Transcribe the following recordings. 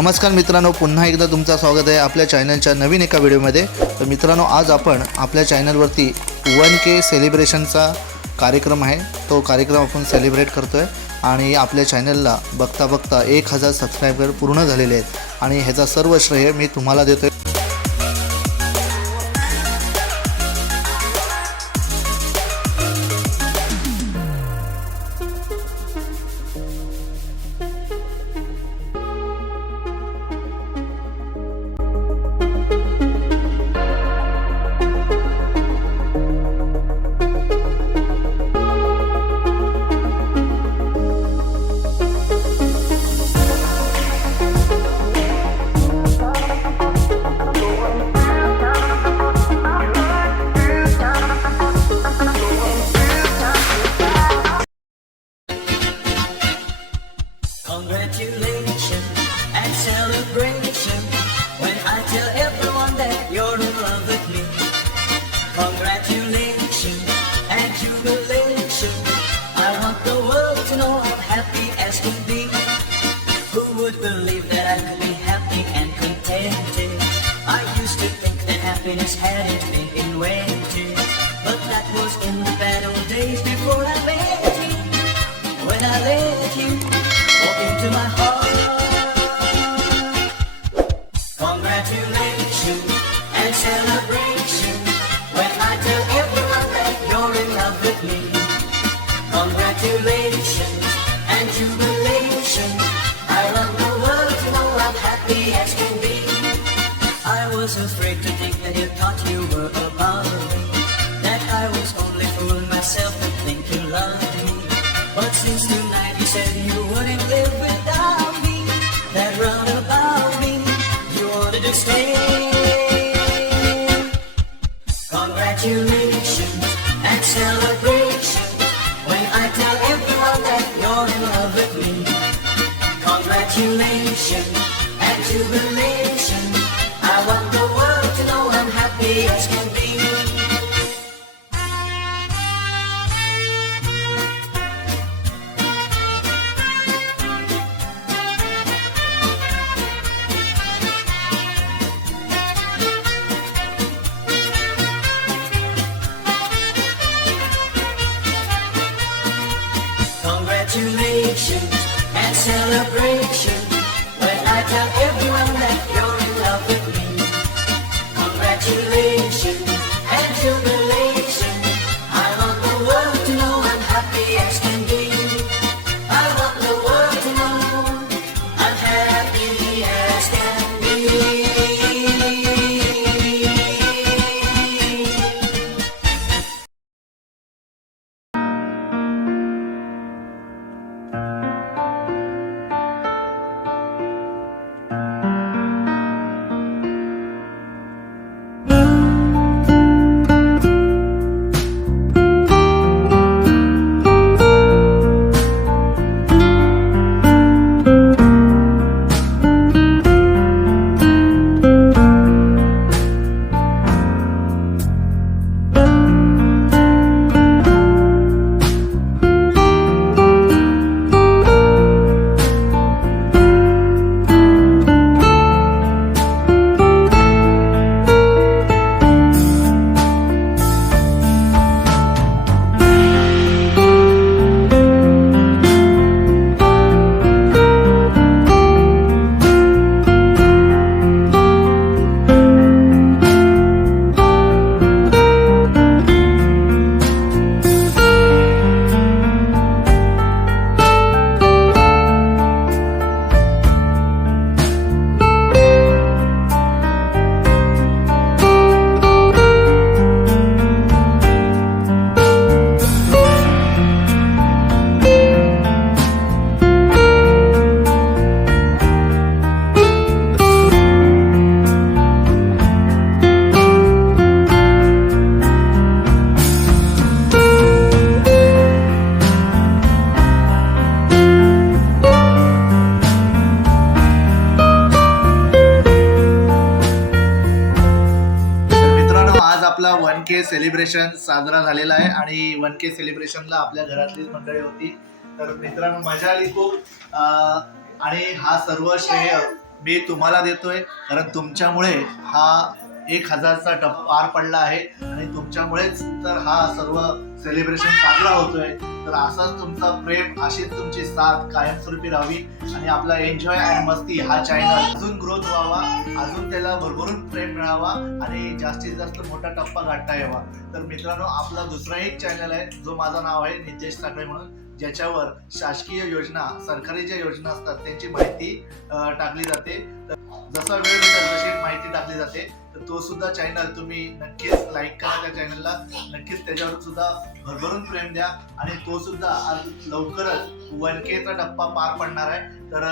नमस्कार मित्रांनो, पुन्हा एकदा तुमचं स्वागत आहे आपल्या चॅनलच्या नवीन एका व्हिडिओमध्ये। तर मित्रांनो, आज आपण आपल्या चॅनलवरती 1K सेलिब्रेशनचा कार्यक्रम आहे, तो कार्यक्रम आपण सेलिब्रेट करतोय आणि आपल्या चॅनलला बघता बघता 1000 सबस्क्रायबर पूर्ण झालेले आहेत आणि ह्याचा सर्व श्रेय मी तुम्हाला देतोय। Congratulations and celebration when I tell everyone that you're in love with me. Congratulations and jubilation. I want the world to know I'm happy as can be. Who would believe that I could be happy and contented? I used to think that happiness had its been invented, but that was in the bad old days before I met you. When I let you walk into my heart. Congratulations and celebration when I tell everyone that you're in love with me. Congratulations and jubilation. I want the world to know I'm happy as can be. I was afraid to think that you thought you were above me, that I was only fooling myself to think you loved me. But since tonight you said you wouldn't live without me, that round about me you wanted to stay. Congratulations and celebration when I tell everyone that you're in love with me. Congratulations and jubilation. I want the world to know I'm happy as can be. Congratulations and celebration when I tell everyone that you're in love with me. Congratulations and jubilation. I want the world to know I'm happy as can be. I want the world to know I'm happy as can be. आपला 1K celebration साजरा झालेला आहे आणि 1K सेलिब्रेशनला आपल्या घरातलीच मंडळी होती। तर मित्रांनो मजा आली खूप आणि हा सर्व श्रेय मी तुम्हाला देतोय, कारण तुमच्यामुळे हा 1000चा टप्पा पार पडला आहे आणि तुमच्यामुळेच तर हा सर्व सेलिब्रेशन साजरा होतोय. तर असाच तुमचा प्रेम, अशीच तुमची साथ कायमस्वरूपी राहावी आणि आपला एन्जॉय आणि मस्ती हा चॅनल अजून ग्रोथ व्हावा, अजून त्याला भरभरून प्रेम मिळावा आणि जास्तीत जास्त मोठा टप्पा गाठता यावा. तर मित्रांनो, आपला दुसरा एक चॅनल आहे जो माझं नाव आहे नितेश साखळे म्हणून, ज्याच्यावर शासकीय योजना, सरकारी ज्या योजना असतात त्यांची माहिती टाकली जाते. तर जसा वेळ भेटेल तशी माहिती टाकली जाते. तर तो सुद्धा चॅनल तुम्ही नक्कीच लाईक करा, त्या चॅनलला नक्कीच त्याच्यावर सुद्धा भरभरून प्रेम द्या आणि तो सुद्धा आज लवकरच 1Kचा टप्पा पार पडणार आहे. तर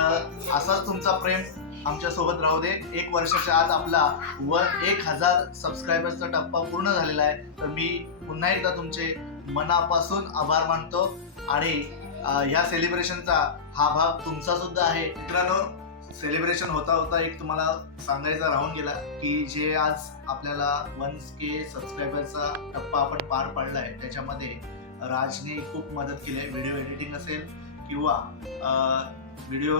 असाच तुमचा प्रेम आमच्या सोबत राहू दे. 1 वर्षाच्या आत आपला 1000 सबस्क्रायबर्सचा टप्पा पूर्ण झालेला आहे. तर मी पुन्हा एकदा तुमचे मनापासून आभार मानतो आणि ह्या सेलिब्रेशनचा हा भाग तुमचा सुद्धा आहे. मित्रांनो, सेलिब्रेशन होता होता एक तुम्हाला सांगायचा राहून गेला की जे आज आपल्याला 1K सबस्क्रायबरचा टप्पा आपण पार पाडला आहे, त्याच्यामध्ये राजने खूप मदत केली आहे. व्हिडिओ एडिटिंग असेल किंवा व्हिडिओ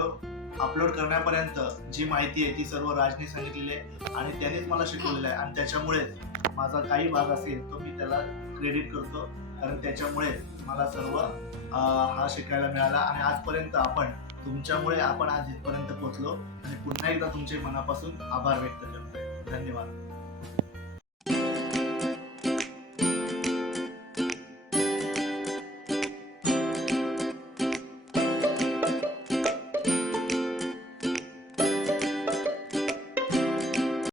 अपलोड करण्यापर्यंत जी माहिती आहे ती सर्व राजने सांगितलेली आहे आणि त्यानेच मला शिकवलेलं आहे. आणि त्याच्यामुळे माझा काही भाग असेल तो मी त्याला क्रेडिट करतो, कारण त्याच्यामुळे मला सर्व हा शिकायला मिळाला आणि आजपर्यंत तुमच्यामुळे आपण आज इथपर्यंत पोहोचलो आणि पुन्हा एकदा तुमचे मनापासून आभार व्यक्त करतो. धन्यवाद.